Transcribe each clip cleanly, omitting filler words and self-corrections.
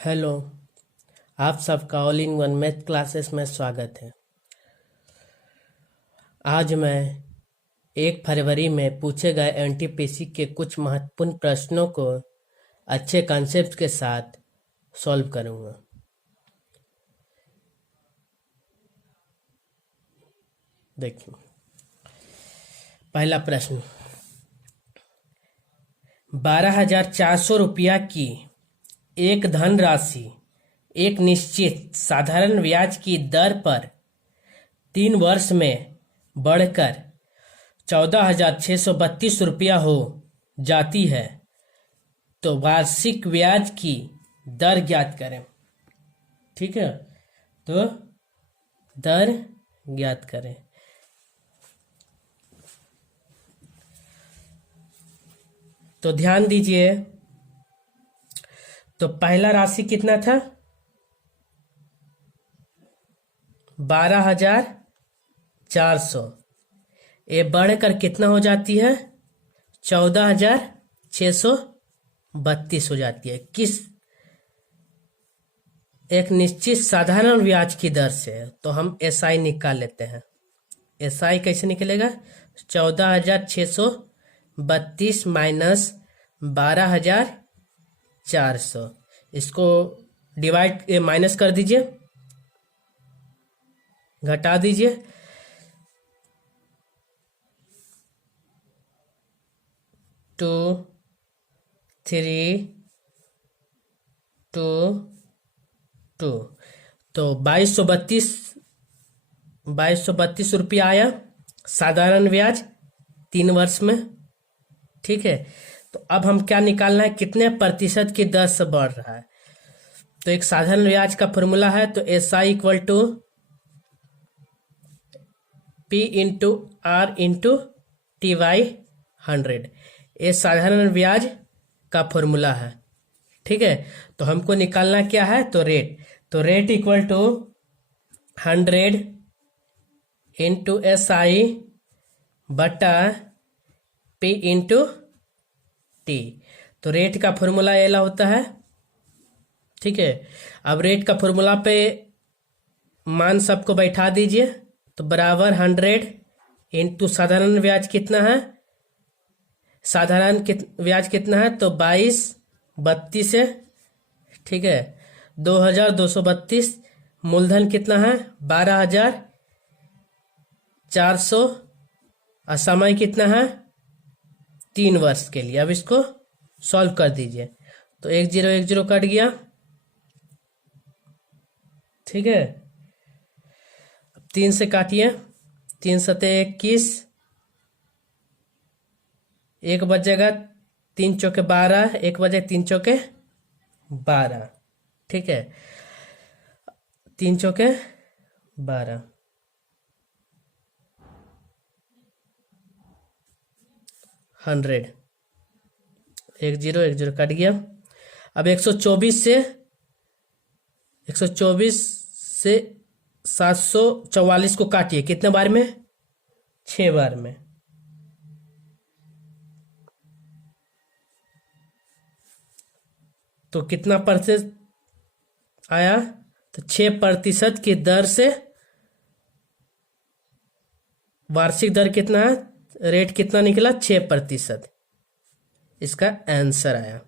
Hello. आप सबका all in one math classes में स्वागत है। आज मैं 1 फरवरी में पूछे गए एनटीपीसी के कुछ महत्वपूर्ण प्रश्नों को अच्छे कॉन्सेप्ट के साथ सॉल्व करूंगा। देखिए, पहला प्रश्न, 12,400 रुपया की एक धनराशि एक निश्चित साधारण ब्याज की दर पर 3 वर्ष में बढ़कर 14,632 रुपया हो जाती है, तो वार्षिक ब्याज की दर ज्ञात करें। ठीक है, तो दर ज्ञात करें। तो ध्यान दीजिए, तो पहला राशि कितना था? 12,400। ये बढ़कर कितना हो जाती है? 14,632 हो जाती है। किस एक निश्चित साधारण ब्याज की दर से। तो हम एसआई निकाल लेते हैं। एसआई कैसे निकलेगा? 14,632 माइनस 12,400। इसको डिवाइड माइनस कर दीजिए, घटा दीजिए। टू, 3, 2, 2, तो 2232 रुपया आया साधारण ब्याज 3 वर्ष में। ठीक है, तो अब हम क्या निकालना है? कितने प्रतिशत की दर से बढ़ रहा है। तो एक साधारण ब्याज का फॉर्मूला है, तो S I equal to P into R into T by 100। ये साधारण ब्याज का फॉर्मूला है। ठीक है, तो हमको निकालना क्या है? तो रेट। तो rate equal to 100 into S I बटा पी इंटू टी। तो रेट का फॉर्मूला ये होता है। ठीक है, अब रेट का फॉर्मूला पे मान सबको बैठा दीजिए। तो बराबर 100 इंटू साधारण ब्याज कितना है? साधारण ब्याज कितना है? तो 2232 है। ठीक है, 2,232। मूलधन कितना है? 12,400। और समय कितना है? 3 वर्ष के लिए। अब इसको सॉल्व कर दीजिए। तो 1010 कट गया। ठीक है, 3 से काटिए। 3 सते 21, एक बचेगा 3 चौके 12, एक बचे 3 चौके 12। ठीक है, 3 चौके 12, 100। 1010 कट गया। अब 124 से 744 को काटिए। कितने बार में? 6 बार में। तो कितना प्रतिशत आया? तो 6% की दर से वार्षिक दर कितना है? रेट कितना निकला? 6%। इसका आंसर आया।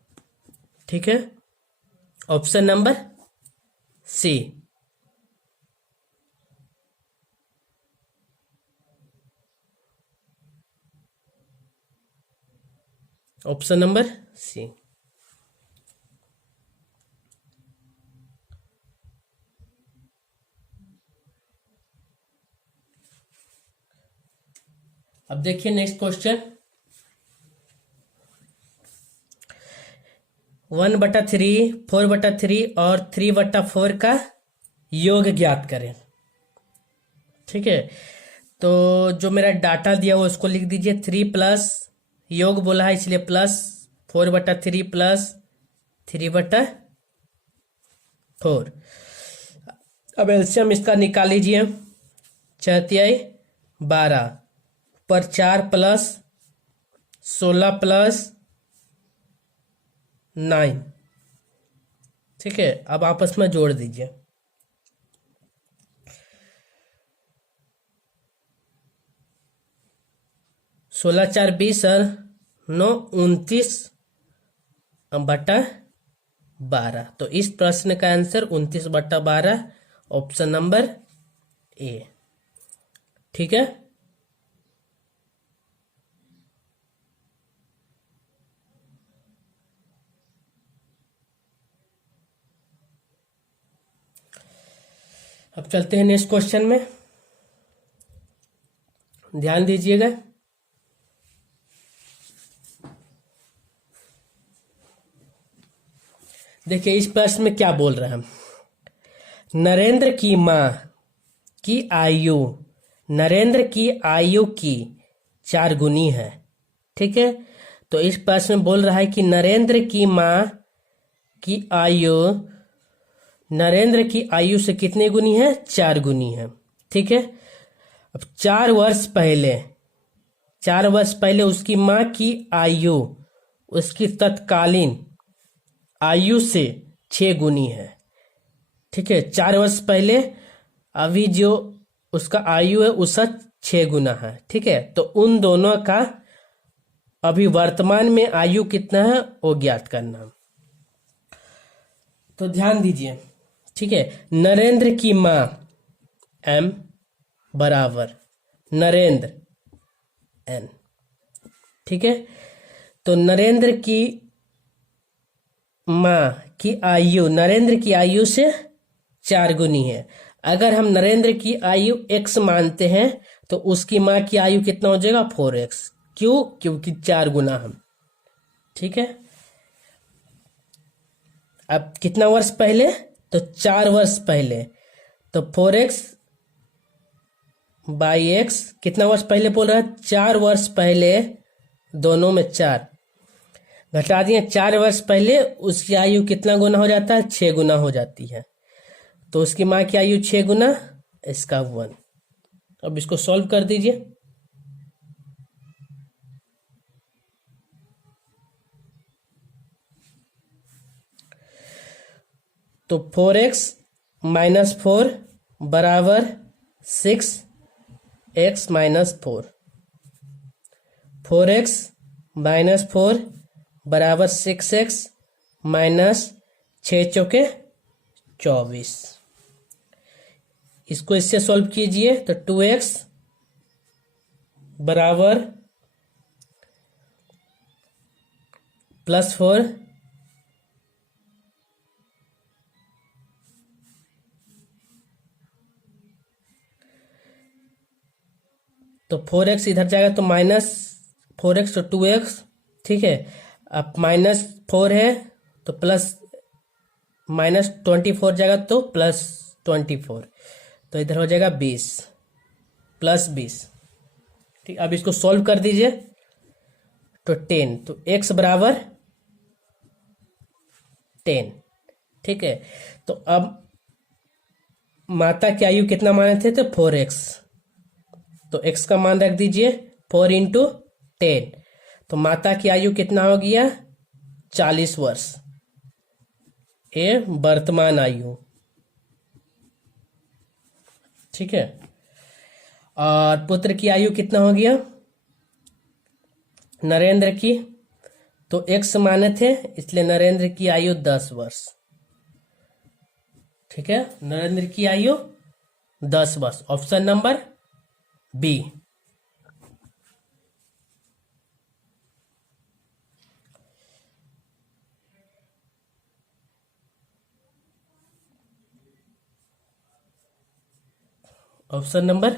ठीक है, option number C. Option number C. अब देखिए नेक्स्ट क्वेश्चन, 1/3, 4/3 और 3/4 का योग ज्ञात करें। ठीक है, तो जो मेरा डाटा दिया हुआ उसको लिख दीजिए। 3 प्लस योग बोला है इसलिए प्लस 4/3 प्लस 3/4। अब एलसीएम इसका निकाल लीजिए। 4×12 पर 4 प्लस 16 प्लस 9 ठीक है, अब आपस में जोड़ दीजिए। सोलह चार 20 और 9 29 बटा 12। तो इस प्रश्न का आंसर 29 बटा 12, ऑप्शन नंबर ए। ठीक है, अब चलते हैं नेक्स्ट क्वेश्चन में, ध्यान दीजिएगा। देखिए इस प्रश्न में क्या बोल रहे हैं। नरेंद्र की मां की आयु नरेंद्र की आयु की 4 गुनी है। ठीक है, तो इस प्रश्न में बोल रहा है कि नरेंद्र की मां की आयु नरेंद्र की आयु से कितनी गुनी है? 4 गुनी है। ठीक है, अब 4 वर्ष पहले उसकी मां की आयु उसकी तत्कालीन आयु से 6 गुनी है। ठीक है, 4 वर्ष पहले अभी जो उसका आयु है उसका 6 गुना है। ठीक है, तो उन दोनों का अभी वर्तमान में आयु कितना है वो ज्ञात करना। तो ध्यान दीजिए। ठीक है, नरेंद्र की मां M बराबर नरेंद्र N। ठीक है, तो नरेंद्र की मां की आयु नरेंद्र की आयु से 4 गुनी है। अगर हम नरेंद्र की आयु x मानते हैं तो उसकी मां की आयु कितना हो जाएगा? 4x। क्यों? क्योंकि 4 गुना हम। ठीक है, अब कितना वर्ष पहले? तो 4 वर्ष पहले, तो 4x बाई एक्स। कितना वर्ष पहले बोल रहा है? 4 वर्ष पहले, दोनों में 4 घटा दिए। 4 वर्ष पहले उसकी आयु कितना गुना हो जाता है? 6 गुना हो जाती है। तो उसकी मां की आयु 6 गुना, इसका 1। अब इसको सॉल्व कर दीजिए। तो 4x माइनस 4 बराबर 6x माइनस 4। 4x माइनस 4 बराबर 6x माइनस 6 चौके 24। इसको इससे सॉल्व कीजिए तो 2x बराबर +4 तो 4x इधर जाएगा तो -4x तो 2x। ठीक है, अब -4 है तो प्लस -24 जाएगा तो +24, तो इधर हो जाएगा 20 +20। ठीक, अब इसको सॉल्व कर दीजिए तो 10, तो x बराबर 10। ठीक है, तो अब माता की आयु कितना माने थे? तो 4x, तो x का मान रख दीजिए 4 × 10, तो माता की आयु कितना हो गया? 40 वर्ष, ये वर्तमान आयु। ठीक है, और पुत्र की आयु कितना हो गया? नरेंद्र की तो x माने थे, इसलिए नरेंद्र की आयु 10 वर्ष। ठीक है, नरेंद्र की आयु 10 वर्ष, option number B. Option number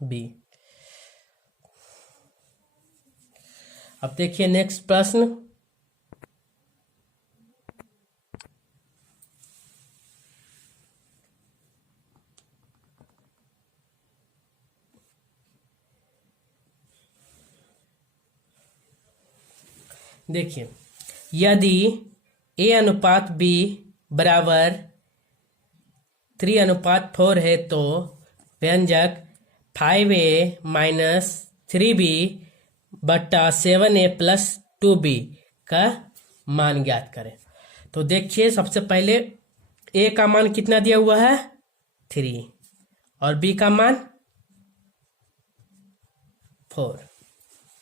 B. अब देखिए नेक्स्ट प्रश्न। देखिए, यदि a/b बराबर 3/4 है तो व्यंजक 5a माइनस 3b बट्टा 7a + 2b का मान ज्ञात करें। तो देखिए सबसे पहले ए का मान कितना दिया हुआ है 3 और बी का मान 4।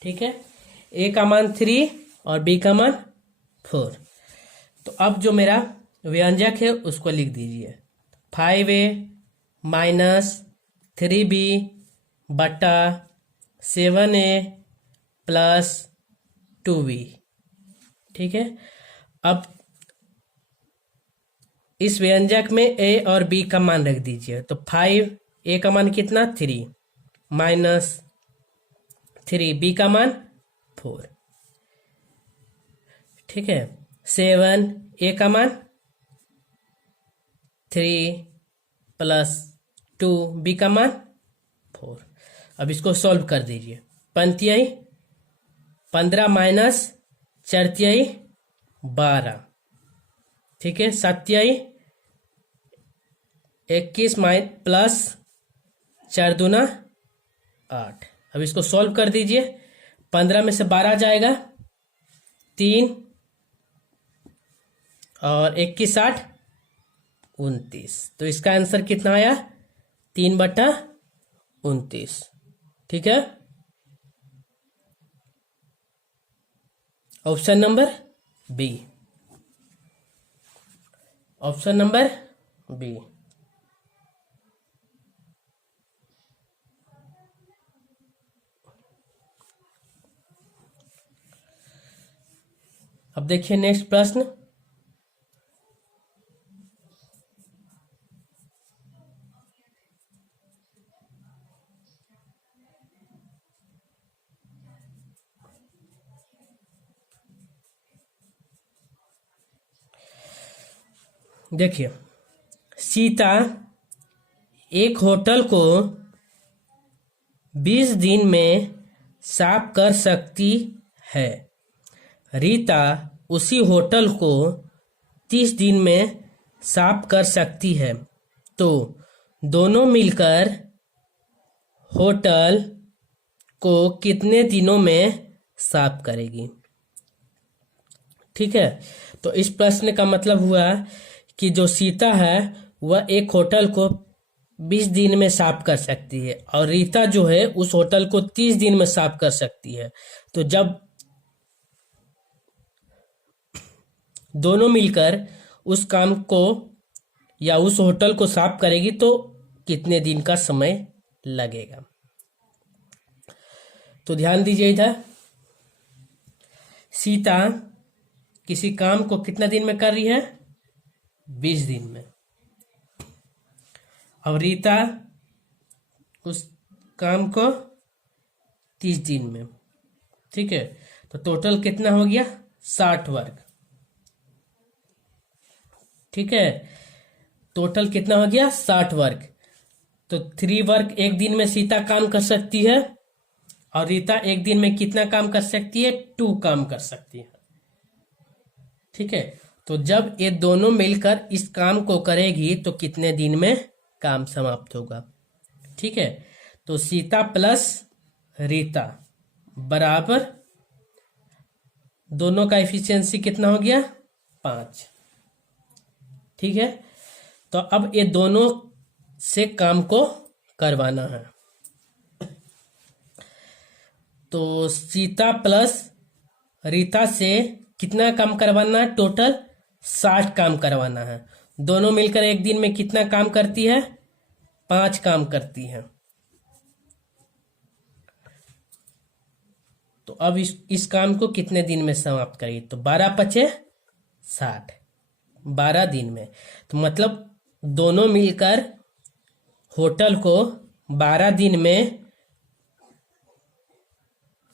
ठीक है, ए का मान 3 और बी का मान 4। तो अब जो मेरा व्यंजक है उसको लिख दीजिए 5a माइनस 3b बटा 7a प्लस 2b। ठीक है, अब इस व्यंजक में ए और बी का मान रख दीजिए। तो 5 ए का मान कितना 3 माइनस 3 बी का मान 4। ठीक है, 7 ए का मान 3 प्लस 2 बी का मान 4। अब इसको सॉल्व कर दीजिए। 5 15 माइनस 4 12। ठीक है, 7 21 प्लस 4 दूना 8। अब इसको सॉल्व कर दीजिए। 15 में से 12 जाएगा 3 और 21 8 29। तो इसका आंसर कितना आया 3/29। ठीक है, option number B. Option number B. अब देखिए नेक्स्ट प्रश्न। देखिए, सीता एक होटल को 20 दिन में साफ कर सकती है। रीता उसी होटल को 30 दिन में साफ कर सकती है। तो दोनों मिलकर होटल को कितने दिनों में साफ करेगी। ठीक है, तो इस प्रश्न का मतलब हुआ कि जो सीता है वह एक होटल को 20 दिन में साफ कर सकती है और रीता जो है उस होटल को 30 दिन में साफ कर सकती है। तो जब दोनों मिलकर उस काम को या उस होटल को साफ करेगी तो कितने दिन का समय लगेगा। तो ध्यान दीजिए, इधर सीता किसी काम को कितना दिन में कर रही है 20 दिन में, और रीता उस काम को 30 दिन में। ठीक है, तो टोटल कितना हो गया 60 वर्ग। ठीक है, टोटल कितना हो गया 60 वर्ग। तो 3 वर्ग एक दिन में सीता काम कर सकती है और रीता एक दिन में कितना काम कर सकती है 2 काम कर सकती है। ठीक है, तो जब ये दोनों मिलकर इस काम को करेगी तो कितने दिन में काम समाप्त होगा। ठीक है, तो सीता प्लस रीता बराबर दोनों का एफिशिएंसी कितना हो गया 5। ठीक है, तो अब ये दोनों से काम को करवाना है। तो सीता प्लस रीता से कितना काम करवाना है टोटल 60 काम करवाना है। दोनों मिलकर एक दिन में कितना काम करती है 5 काम करती है। तो अब इस काम को कितने दिन में समाप्त करेगी। तो 12 पचे 60 12 दिन में। तो मतलब दोनों मिलकर होटल को 12 दिन में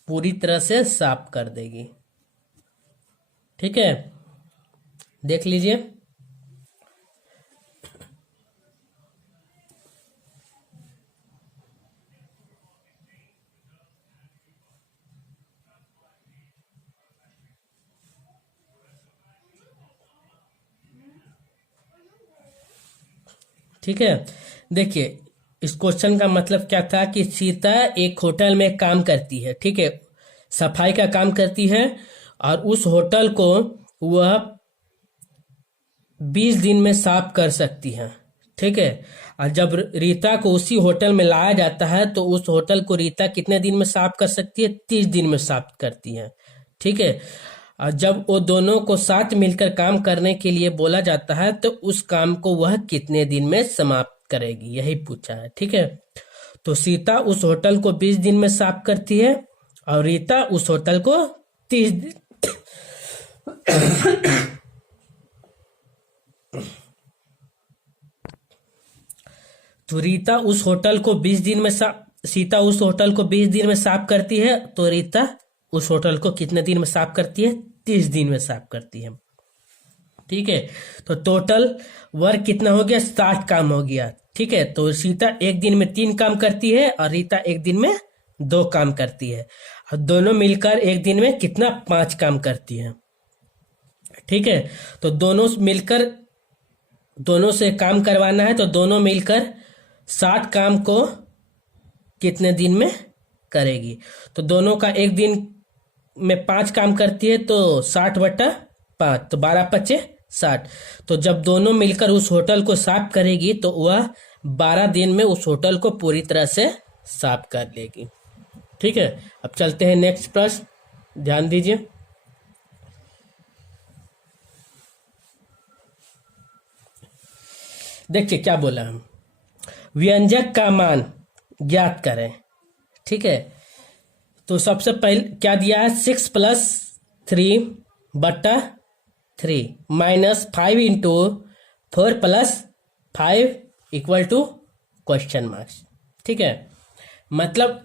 पूरी तरह से साफ कर देगी। ठीक है, देख लीजिए। ठीक है, देखिए इस क्वेश्चन का मतलब क्या था कि सीता एक होटल में काम करती है। ठीक है, सफाई का काम करती है और उस होटल को वह 20 दिन में साफ कर सकती हैं। ठीक है। और जब रीता को उसी होटल में लाया जाता है तो उस होटल को रीता कितने दिन में साफ कर सकती है? 30 दिन में साफ करती है। ठीक है। और जब वो दोनों को साथ मिलकर काम करने के लिए बोला जाता है तो उस काम को वह कितने दिन में समाप्त करेगी, यही पूछा है। ठीक है। तो सीता उस होटल को 20 दिन में साफ करती है और रीता उस होटल को 30 दिन। तो रीता उस होटल को 20 दिन में सीता उस होटल को 20 दिन में साफ करती है, तो रीता उस होटल को कितने दिन में साफ करती है? 30 दिन में साफ करती है। ठीक है। तो टोटल वर्क कितना हो गया? 60 काम हो गया। ठीक है। तो सीता एक दिन में 3 काम करती है और रीता एक दिन में 2 काम करती है, और दोनों मिलकर एक दिन में कितना? 5 काम करती है। ठीक है। तो दोनों मिलकर, दोनों से काम करवाना है तो दोनों मिलकर 60 काम को कितने दिन में करेगी? तो दोनों का एक दिन में 5 काम करती है तो 60/5, तो 12×5 = 60। तो जब दोनों मिलकर उस होटल को साफ करेगी तो वह 12 दिन में उस होटल को पूरी तरह से साफ कर लेगी। ठीक है। अब चलते हैं नेक्स्ट प्रश्न, ध्यान दीजिए। देखिए क्या बोला हम, व्यंजक का मान ज्ञात करें। ठीक है। तो सबसे पहले क्या दिया है? 6+3/3 -5×4+5 = ? ठीक है। मतलब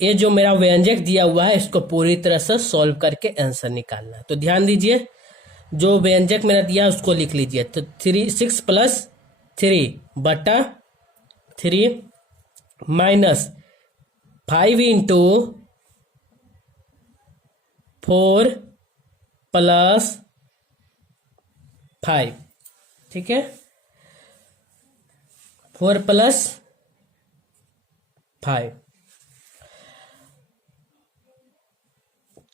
ये जो मेरा व्यंजक दिया हुआ है इसको पूरी तरह से सॉल्व करके आंसर निकालना है। तो ध्यान दीजिए, जो व्यंजक मेरा दिया है उसको लिख लीजिए। तो 6+3/3 -5×4+5। ठीक है। 4+5।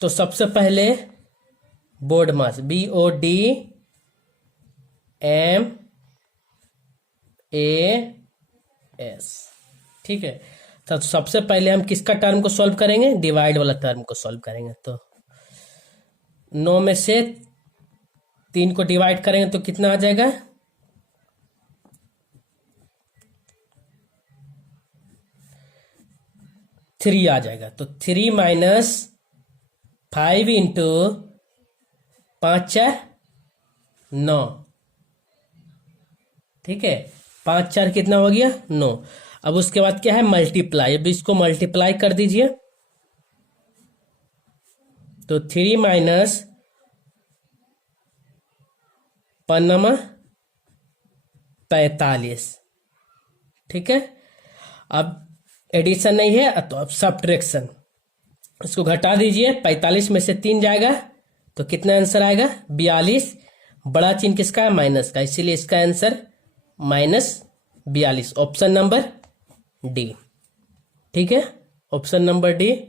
तो सबसे पहले बोर्ड मास BODMAS। ठीक है। तो सबसे पहले हम किसका टर्म को सॉल्व करेंगे? डिवाइड वाला टर्म को सॉल्व करेंगे। तो 9 में से 3 को डिवाइड करेंगे तो कितना आ जाएगा? 3 आ जाएगा। तो 3 - 5 × 5×4 = 9। ठीक है। 5×4 कितना हो गया? 9। अब उसके बाद क्या है? मल्टीप्लाई। अब इसको मल्टीप्लाई कर दीजिए। तो 3 - 5 × 45। ठीक है। अब एडिशन नहीं है तो अब सब्ट्रैक्शन, इसको घटा दीजिए। 45 में से 3 जाएगा तो कितना आंसर आएगा? 42। बड़ा चिन्ह किसका है? माइनस का, इसीलिए इसका आंसर -42। Option number D. ठीक है। Option number D.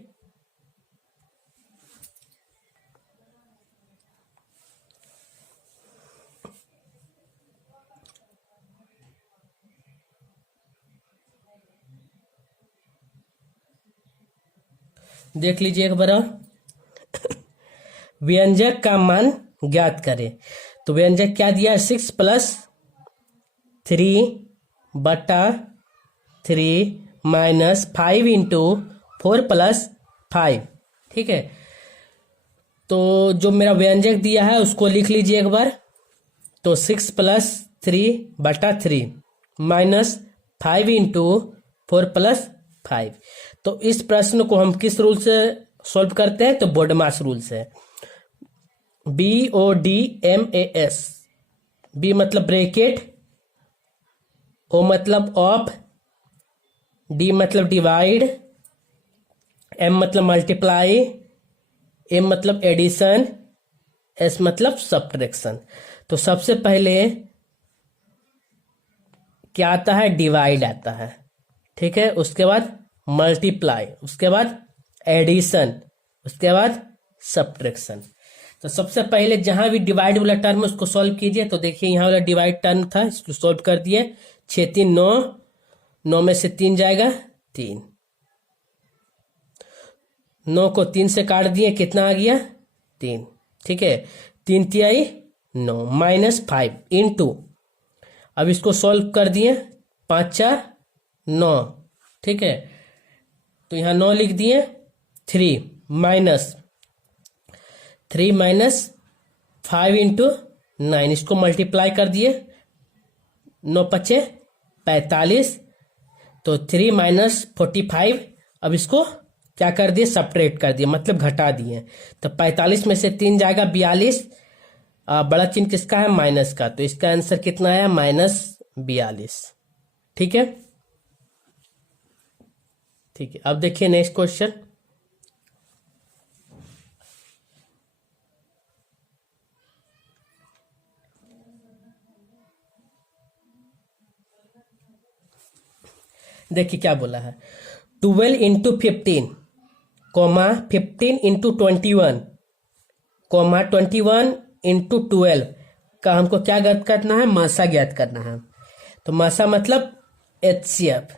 देख लीजिए एक बार और। व्यंजक का मान ज्ञात करें। तो व्यंजक क्या दिया है? 6+3/3 -5×4+5। ठीक है। तो जो मेरा व्यंजक दिया है उसको लिख लीजिए एक बार। तो 6+3/3 -5×4+5। तो इस प्रश्न को हम किस रूल से सॉल्व करते हैं? तो बोडमास रूल से। BODMAS। बी मतलब ब्रैकेट, ओ मतलब ऑफ, डी मतलब डिवाइड, एम मतलब मल्टीप्लाई, एम मतलब एडिशन, एस मतलब सब्ट्रैक्शन। तो सबसे पहले क्या आता है? डिवाइड आता है। ठीक है। उसके बाद मल्टीप्लाई, उसके बाद एडिशन, उसके बाद सब्ट्रैक्शन। तो सबसे पहले जहां भी डिवाइड वाला टर्म है उसको सॉल्व कीजिए। तो देखिए यहाँ वाला डिवाइड टर्म था, इसको सॉल्व कर दिए। 6 3 9, 9 में से 3 जाएगा 3, 9 को 3 से काट दिए, कितना आ गया 3। ठीक है, 3 तिहाई 9 -5 इंटू, अब इसको सॉल्व कर दिए, 5 4 9। ठीक है, तो यहाँ 9 लिख दिए, 3 माइनस 5 इंटू 9, इसको मल्टीप्लाई कर दिए, 9 पचे 45, तो 3 माइनस 45। अब इसको क्या कर दिए, सब्ट्रैक्ट कर दिए, मतलब घटा दिए। तो 45 में से 3 जाएगा 42, बड़ा चिन्ह किसका है, माइनस का, तो इसका आंसर कितना है, -42। ठीक है, ठीक है। अब देखिए नेक्स्ट क्वेश्चन। देखिए क्या बोला है, 12 into 15 comma 15 into 21 comma 21 into 12 का हमको क्या ज्ञात करना है, मासा ज्ञात करना है। तो मासा मतलब HCF।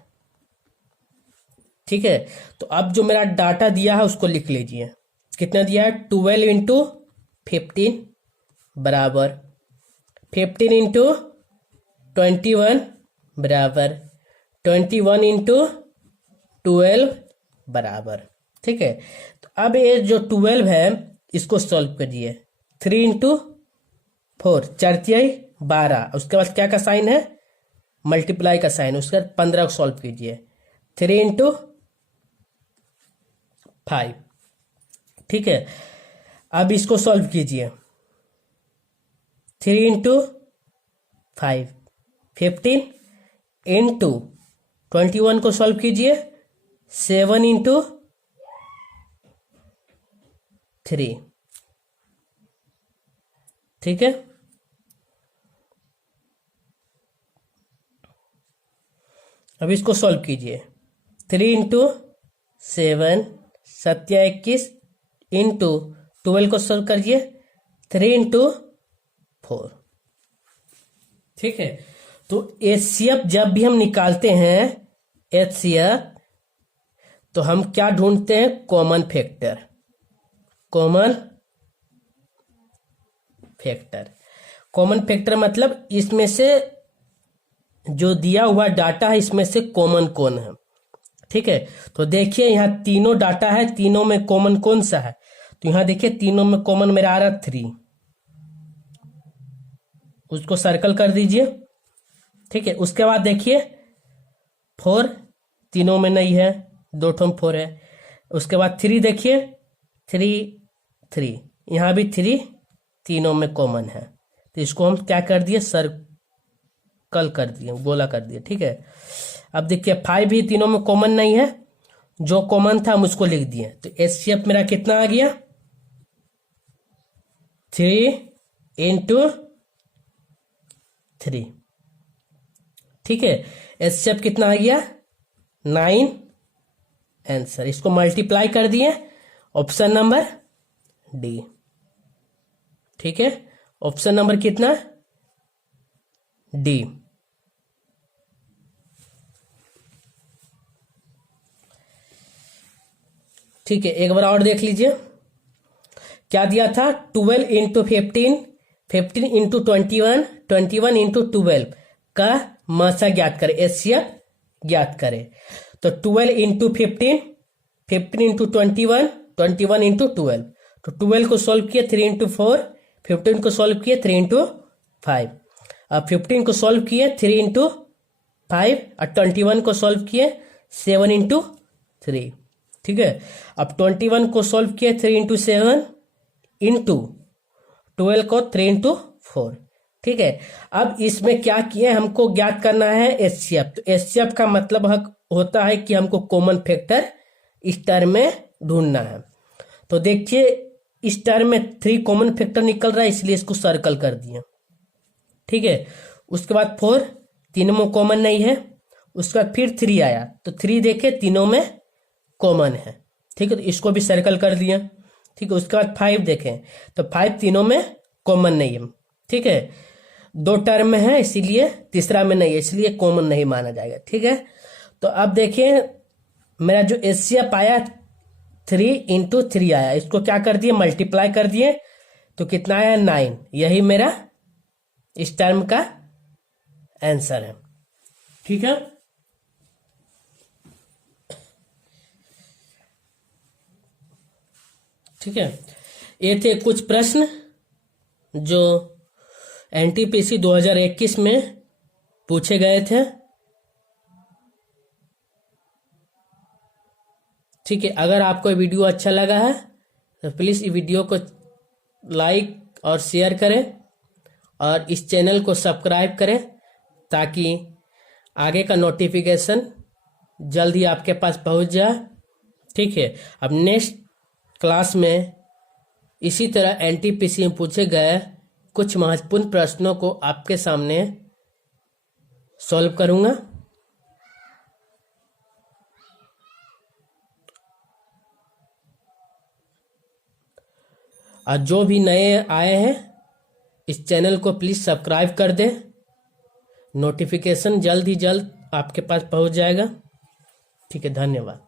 ठीक है, तो अब जो मेरा डाटा दिया है उसको लिख लीजिए। कितना दिया है, 12 इंटू 15 बराबर 15 इंटू 21 बराबर 21 इंटू 12 बराबर। ठीक है, तो अब ये जो 12 है इसको सॉल्व करिए। 3 इंटू 4, 4 तिहाई 12, उसके बाद क्या का साइन है, मल्टीप्लाई का साइन, उसके बाद 15 को सॉल्व कीजिए। 3 इंटू 5। ठीक है, अब इसको सॉल्व कीजिए, 3 इंटू 5 15 इंटू 21 को सॉल्व कीजिए, 7 इंटू 3। ठीक है, अब इसको सॉल्व कीजिए, 3 इंटू 7 7 21 इंटू 12 को सॉल्व करिए, 3 इंटू 4। ठीक है, तो HCF जब भी हम निकालते हैं HCF, तो हम क्या ढूंढते हैं, common factor. Common factor, common factor मतलब इसमें से जो दिया हुआ डाटा है इसमें से कॉमन कौन है। ठीक है, तो देखिए यहाँ तीनों डाटा है, तीनों में कॉमन कौन सा है, तो यहाँ देखिए तीनों में कॉमन मेरा आ रहा 3, उसको सर्कल कर दीजिए। ठीक है, उसके बाद देखिए 4 तीनों में नहीं है, 2 ठोम 4 है। उसके बाद 3 देखिए, 3 यहाँ भी 3 तीनों में कॉमन है, तो इसको हम क्या कर दिए, सर्कल कर दिए, गोला कर दिए। ठीक है, अब देखिए 5 भी तीनों में कॉमन नहीं है, जो कॉमन था हम उसको लिख दिए। तो HCF मेरा कितना आ गया, 3 इंटू 3। ठीक है, HCF कितना आ गया, 9 आंसर। इसको मल्टीप्लाई कर दिए, ऑप्शन नंबर डी। ठीक है, ऑप्शन नंबर कितना, डी। ठीक है, एक बार और देख लीजिए क्या दिया था, 12 इंटू 15 15 इंटू 21 21 इंटू 12 का मासा ज्ञात करें, HCF ज्ञात करें। तो 12 इंटू 15 15 इंटू 21 21 इंटू 12, तो 12 को सॉल्व किए 3 इंटू 4, 15 को सॉल्व किए 3 इंटू 5, अब 15 को सॉल्व किए 3 इंटू 5 और 21 को सॉल्व किए 7 इंटू 3। ठीक है, अब 21 को सॉल्व किए 3 इंटू 7 इंटू 12 को 3 इंटू 4। ठीक है, अब इसमें क्या किए, हमको ज्ञात करना है HCF। तो HCF का मतलब होता है कि हमको कॉमन फैक्टर इस टर्म में ढूंढना है। तो देखिए इस टर्म में 3 कॉमन फैक्टर निकल रहा है, इसलिए इसको सर्कल कर दिया। ठीक है, उसके बाद 4 तीनों में कॉमन नहीं है, उसके बाद फिर 3 आया, तो 3 देखे तीनों में कॉमन है। ठीक है, तो इसको भी सर्कल कर दिया। ठीक है। उसके बाद 5 देखें तो 5 तीनों में कॉमन नहीं है, ठीक है। 2 टर्म में है इसीलिए, तीसरा में नहीं है इसलिए कॉमन नहीं माना जाएगा, ठीक है। तो अब देखिए मेरा जो एचसीएफ आया 3 × 3 आया, इसको क्या कर दिए मल्टीप्लाई कर दिए तो कितना आया 9। यही मेरा इस टर्म का आंसर है, ठीक है। ठीक है, ये थे कुछ प्रश्न जो एनटीपीसी 2021 में पूछे गए थे, ठीक है। अगर आपको वीडियो अच्छा लगा है तो प्लीज़ इस वीडियो को लाइक और शेयर करें और इस चैनल को सब्सक्राइब करें ताकि आगे का नोटिफिकेशन जल्द ही आपके पास पहुंच जाए, ठीक है। अब नेक्स्ट क्लास में इसी तरह एनटीपीसी में पूछे गए कुछ महत्वपूर्ण प्रश्नों को आपके सामने सॉल्व करूंगा। और जो भी नए आए हैं इस चैनल को प्लीज़ सब्सक्राइब कर दें, नोटिफिकेशन जल्द ही जल्द आपके पास पहुंच जाएगा, ठीक है। धन्यवाद।